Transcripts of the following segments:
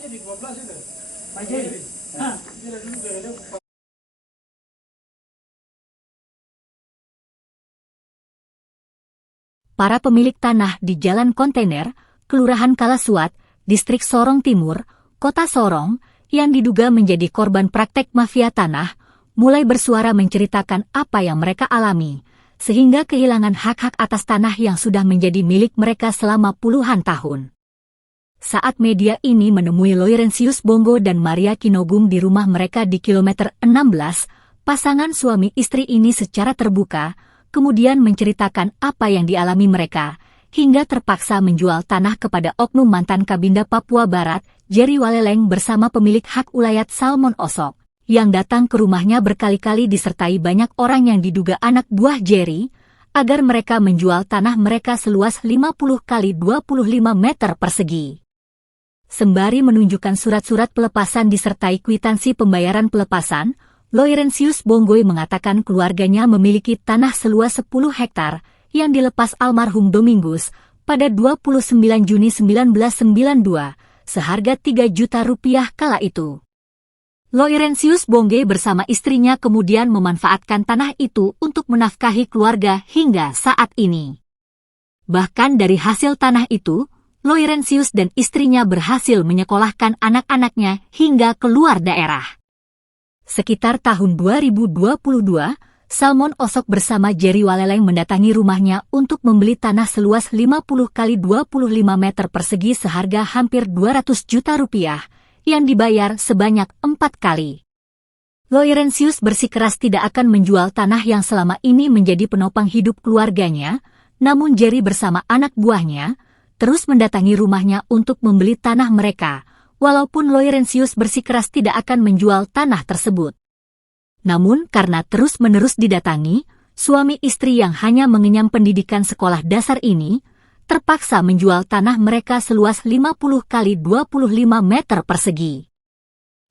jadi 12 itu. Pak Jerry. Hah? Dia dulu gaya Para pemilik tanah di Jalan Kontainer, Kelurahan Kalasuat, Distrik Sorong Timur, Kota Sorong, yang diduga menjadi korban praktek mafia tanah, mulai bersuara menceritakan apa yang mereka alami, sehingga kehilangan hak-hak atas tanah yang sudah menjadi milik mereka selama puluhan tahun. Saat media ini menemui Loirencius Bongo dan Maria Kinogum di rumah mereka di kilometer 16, pasangan suami istri ini secara terbuka, kemudian menceritakan apa yang dialami mereka, hingga terpaksa menjual tanah kepada oknum mantan Kabinda Papua Barat, Jerry Waleleng bersama pemilik hak ulayat Salmon Osok, yang datang ke rumahnya berkali-kali disertai banyak orang yang diduga anak buah Jerry, agar mereka menjual tanah mereka seluas 50 kali 25 meter persegi. Sembari menunjukkan surat-surat pelepasan disertai kwitansi pembayaran pelepasan, Loirencius Bongoy mengatakan keluarganya memiliki tanah seluas 10 hektar yang dilepas almarhum Domingus pada 29 Juni 1992 seharga 3 juta rupiah kala itu. Loirencius Bongoy bersama istrinya kemudian memanfaatkan tanah itu untuk menafkahi keluarga hingga saat ini. Bahkan dari hasil tanah itu, Loirencius dan istrinya berhasil menyekolahkan anak-anaknya hingga keluar daerah. Sekitar tahun 2022, Salmon Osok bersama Jerry Waleleng mendatangi rumahnya untuk membeli tanah seluas 50 kali 25 meter persegi seharga hampir 200 juta rupiah, yang dibayar sebanyak 4 kali. Loirencius bersikeras tidak akan menjual tanah yang selama ini menjadi penopang hidup keluarganya, namun Jerry bersama anak buahnya terus mendatangi rumahnya untuk membeli tanah mereka, walaupun Loirencius bersikeras tidak akan menjual tanah tersebut. Namun karena terus-menerus didatangi, suami istri yang hanya mengenyam pendidikan sekolah dasar ini, terpaksa menjual tanah mereka seluas 50 kali 25 meter persegi.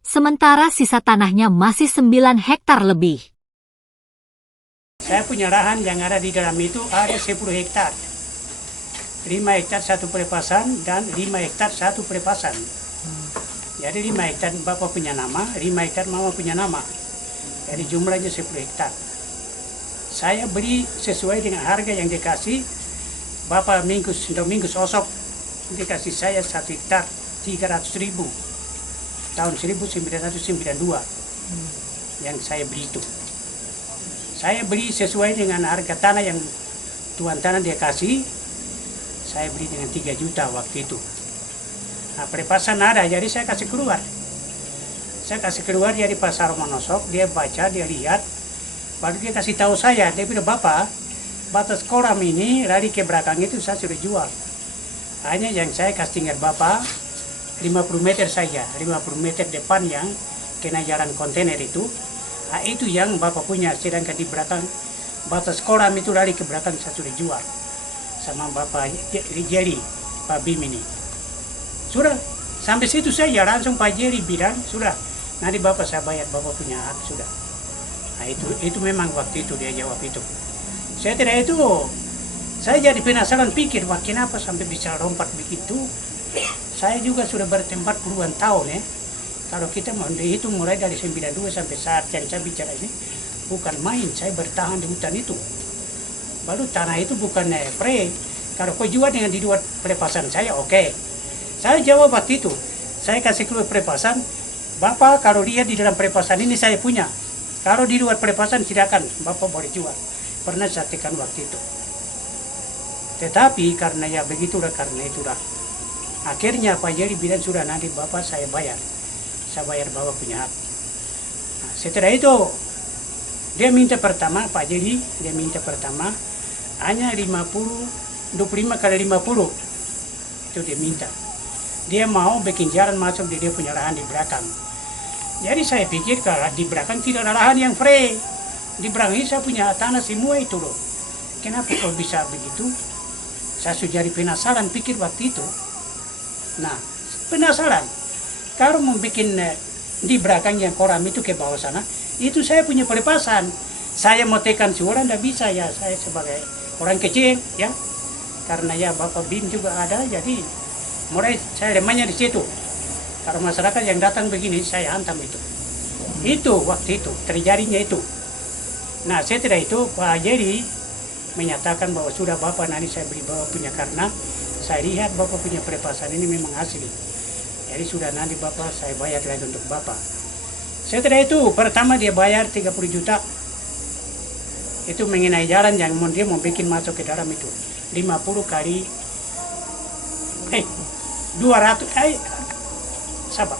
Sementara sisa tanahnya masih 9 hektar lebih. Saya punya lahan yang ada di dalam itu ada 10 hektar. 5 hektar satu pelepasan dan 5 hektar satu pelepasan. Jadi 5 hektar Bapak punya nama, 5 hektar Mama punya nama. Jadi jumlahnya 10 hektar. Saya beli sesuai dengan harga yang dikasih Bapak Domingus Osok. Dikasih saya 1 hektar 300.000 tahun 1992 yang saya beli itu. Saya beli sesuai dengan harga tanah yang tuan tanah dia kasih. Saya beli dengan 3 juta waktu itu. Nah, pelepasan ada, jadi saya kasih keluar. Saya kasih keluar dia di pasar Monosok, dia baca, dia lihat. Baru dia kasih tahu saya, dia bilang, Bapak, batas koram ini, lari ke belakang itu saya sudah jual. Hanya yang saya kasih tinggal Bapak, 50 meter saja, 50 meter depan yang kena jalan kontainer itu. Nah, itu yang Bapak punya, sedangkan di belakang, batas koram itu lari ke belakang saya sudah jual. Sama Bapak Jerry, Pak Bim ini. Sudah, sampai situ saya langsung Pak Jerry bilang, sudah, nanti Bapak saya bayar, Bapak punya hak, sudah. Nah itu memang waktu itu dia jawab itu. Saya tidak itu, saya jadi penasaran pikir, wah kenapa sampai bisa lompat begitu. Saya juga sudah bertempat puluhan tahun ya. Kalau kita mau dihitung mulai dari 92 sampai saat yang saya bicara ini, bukan main, saya bertahan di hutan itu. Baru tanah itu bukan free. Kalau kau jual dengan di luar pelepasan saya, oke. Saya jawab waktu itu, saya kasih keluar pelepasan, Bapak kalau lihat di dalam pelepasan ini saya punya. Kalau di luar pelepasan silakan, Bapak boleh jual. Pernah saya tekan waktu itu. Tetapi karena ya begitulah, karena itulah. Akhirnya Pak Jerry bilang sudah nanti Bapak saya bayar. Saya bayar Bapak punya hak. Nah, setelah itu, dia minta pertama, Pak Jerry, dia minta pertama, hanya 25 kali 50 itu dia minta. Dia mau bikin jalan masuk di dia punya lahan di belakang. Jadi saya pikir kalau di belakang tidak ada lahan yang free. Di belakang ini saya punya tanah semua itu loh. Kenapa kok bisa begitu? Saya sudah jadi penasaran pikir waktu itu. Nah, penasaran. Kalau mau bikin di belakang yang koram itu ke bawah sana, itu saya punya pelepasan. Saya mau tekan suara tidak bisa ya, saya sebagai orang kecil ya, karena ya Bapak Bim juga ada, jadi mulai saya lemahnya di situ. Kalau masyarakat yang datang begini, saya hantam itu. Itu waktu itu, terjadinya itu. Nah setelah itu Pak Jerry menyatakan bahwa sudah Bapak nanti saya beri Bapak punya karena saya lihat Bapak punya pelepasan ini memang asli. Jadi sudah nanti Bapak saya bayar lagi untuk Bapak. Setelah itu pertama dia bayar 30 juta. Itu mengenai jalan yang dia mau bikin masuk ke dalam itu. 50 kali 200 sabar.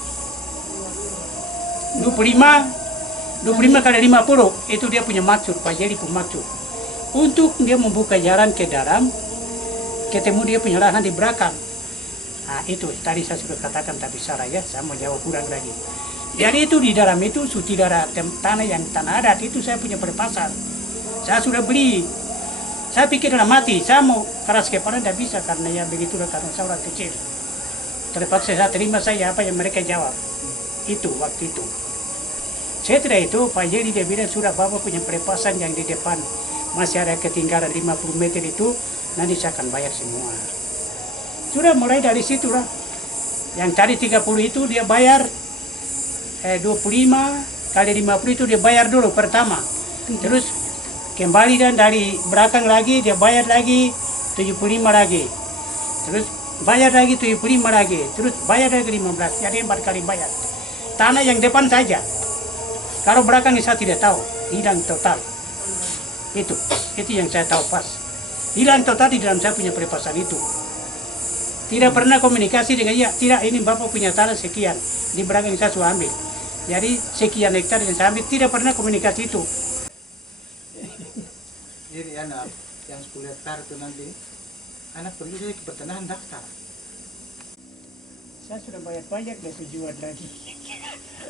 25 kali 50 itu dia punya maksud, Pak Jerry punya maksud. Untuk dia membuka jalan ke dalam, ketemu dia punya lahan di belakang. Nah itu tadi saya sudah katakan tapi salah ya, saya mau jawab kurang lagi. Jadi itu di dalam itu sudah ada tanah yang tanah adat itu saya punya pelepasan. Saya sudah beli. Saya pikir dalam mati, saya mau keras kepala tidak bisa karena ya begitulah karena saya orang kecil. Terpaksa saya terima saya apa yang mereka jawab. Itu waktu itu. Setelah itu Pak Jerry dia bilang sudah Bapak punya pelepasan yang di depan masih ada ketinggalan 50 meter itu nanti saya akan bayar semua. Sudah mulai dari situ lah. Yang tadi 30 itu dia bayar 25 kali 50 itu dia bayar dulu pertama. Terus kembali dan dari belakang lagi dia bayar lagi 75 lagi. Terus bayar lagi 75 lagi. Terus bayar lagi 15. Jadi 4 kali bayar. Tanah yang depan saja. Kalau belakang saya tidak tahu, hilang total. Itu yang saya tahu pas. Hilang total di dalam saya punya pelepasan itu. Tidak pernah komunikasi dengan ya, tidak ini Bapak punya tanah sekian. Di belakang saya sudah ambil. Jadi sekian hektar yang saya ambil, tidak pernah komunikasi itu. Jadi anak yang 10 hektar itu nanti, anak pergi jadi ke pertanahan daftar. Saya sudah bayar pajak dan tujuan lagi.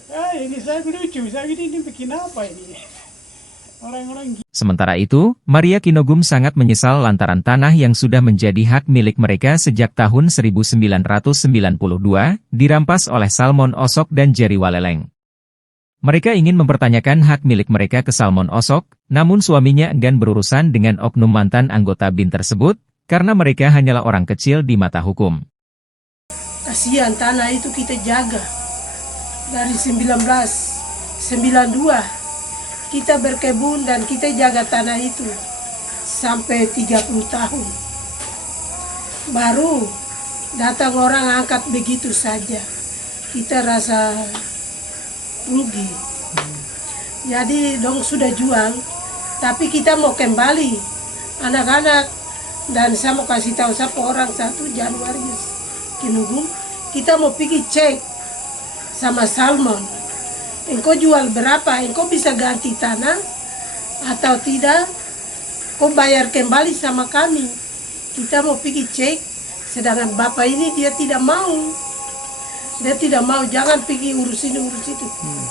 Ini saya lucu, saya ini bikin apa ini? Orang-orang. Sementara itu, Maria Kinogum sangat menyesal lantaran tanah yang sudah menjadi hak milik mereka sejak tahun 1992 dirampas oleh Salmon Osok dan Jerry Waleleng. Mereka ingin mempertanyakan hak milik mereka ke Salmon Osok, namun suaminya enggan berurusan dengan oknum mantan anggota BIN tersebut, karena mereka hanyalah orang kecil di mata hukum. Kasihan tanah itu kita jaga. Dari 1992 kita berkebun dan kita jaga tanah itu sampai 30 tahun. Baru datang orang angkat begitu saja. Kita rasa rugi. Jadi dong sudah jual, tapi kita mau kembali. Anak-anak dan saya mau kasih tahu siapa orang 1 Januari Kinogum, kita mau pergi cek sama Salmon. Engkau jual berapa? Engkau bisa ganti tanah atau tidak? Kau bayar kembali sama kami. Kita mau pergi cek, sedangkan bapak ini dia tidak mau. Dia tidak mau, jangan pergi urus ini urus itu.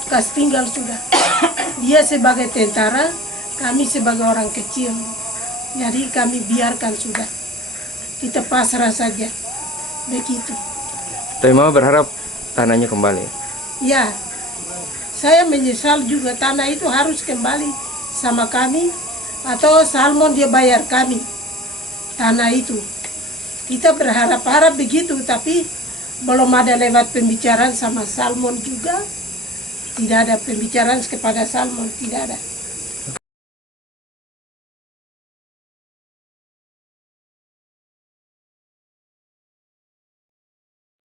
Kas tinggal sudah. Dia sebagai tentara, kami sebagai orang kecil. Jadi kami biarkan sudah. Kita pasrah saja. Begitu. Tapi Mama berharap tanahnya kembali. Ya, saya menyesal juga tanah itu harus kembali sama kami atau Salmon dia bayar kami tanah itu. Kita berharap-harap begitu, tapi belum ada lewat pembicaraan sama Salmon juga. Tidak ada pembicaraan kepada Salmon, tidak ada.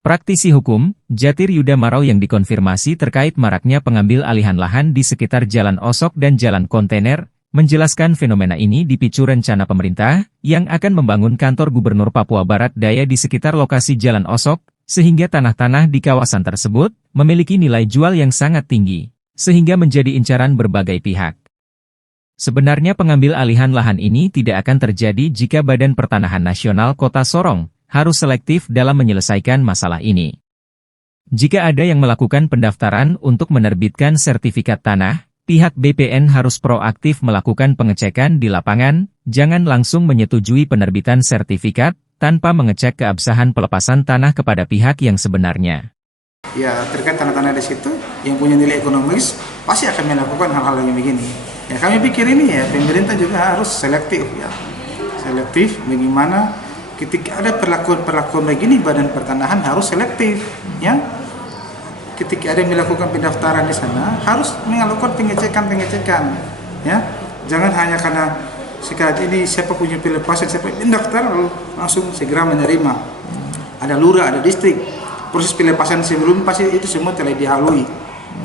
Praktisi hukum, Jatir Yuda Marau yang dikonfirmasi terkait maraknya pengambil alihan lahan di sekitar Jalan Osok dan Jalan Kontainer, menjelaskan fenomena ini dipicu rencana pemerintah yang akan membangun kantor Gubernur Papua Barat Daya di sekitar lokasi Jalan Osok, sehingga tanah-tanah di kawasan tersebut memiliki nilai jual yang sangat tinggi, sehingga menjadi incaran berbagai pihak. Sebenarnya pengambil alihan lahan ini tidak akan terjadi jika Badan Pertanahan Nasional Kota Sorong harus selektif dalam menyelesaikan masalah ini. Jika ada yang melakukan pendaftaran untuk menerbitkan sertifikat tanah, pihak BPN harus proaktif melakukan pengecekan di lapangan, jangan langsung menyetujui penerbitan sertifikat tanpa mengecek keabsahan pelepasan tanah kepada pihak yang sebenarnya. Ya terkait tanah-tanah di situ yang punya nilai ekonomis pasti akan melakukan hal-hal yang begini. Ya kami pikir ini ya pemerintah juga harus selektif ya. Selektif bagaimana ketika ada perlakuan begini Badan Pertanahan harus selektif ya. ketika ada yang melakukan pendaftaran di sana harus melakukan pengecekan, ya. Jangan hanya karena sekarang ini siapa punya pelepasan, siapa pendaftar lalu langsung segera menerima. Ada lurah, ada distrik. Proses pelepasan sebelum pasti itu semua telah dilalui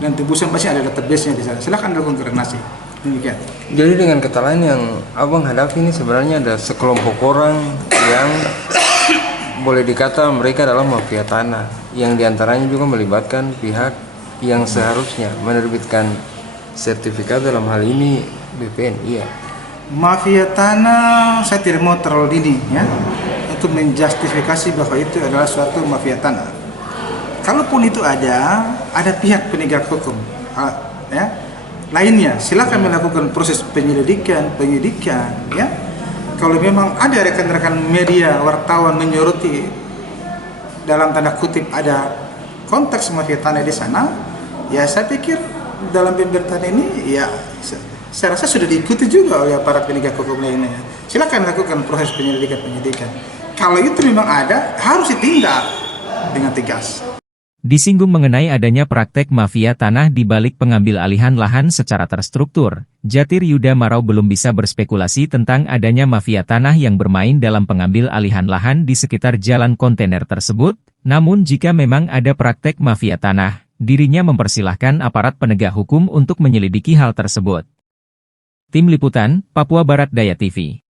dan tebusan pasti ada database-nya di sana. Silakan lakukan koordinasi. Demikian. Jadi dengan kata lain yang abang hadapi ini sebenarnya ada sekelompok orang yang boleh dikata mereka adalah mafia tanah, yang diantaranya juga melibatkan pihak yang seharusnya menerbitkan sertifikat, dalam hal ini BPN. Iya. Mafia tanah saya tidak mau terlalu dini ya untuk menjustifikasi bahwa itu adalah suatu mafia tanah. Kalaupun itu ada pihak penegak hukum ya lainnya, silakan melakukan proses penyidikan ya. Kalau memang ada rekan-rekan media wartawan menyoroti dalam tanda kutip ada konteks mafia tanah di sana, ya saya pikir dalam pemberitaan ini ya saya rasa sudah diikuti juga oleh aparat penegak hukum lainnya. Silakan lakukan proses penyidikan. Kalau itu memang ada, harus ditindak dengan tegas. Disinggung mengenai adanya praktek mafia tanah di balik pengambil alihan lahan secara terstruktur, Jatir Yuda Marau belum bisa berspekulasi tentang adanya mafia tanah yang bermain dalam pengambil alihan lahan di sekitar jalan kontainer tersebut. Namun jika memang ada praktek mafia tanah, dirinya mempersilahkan aparat penegak hukum untuk menyelidiki hal tersebut. Tim Liputan, Papua Barat Daya TV.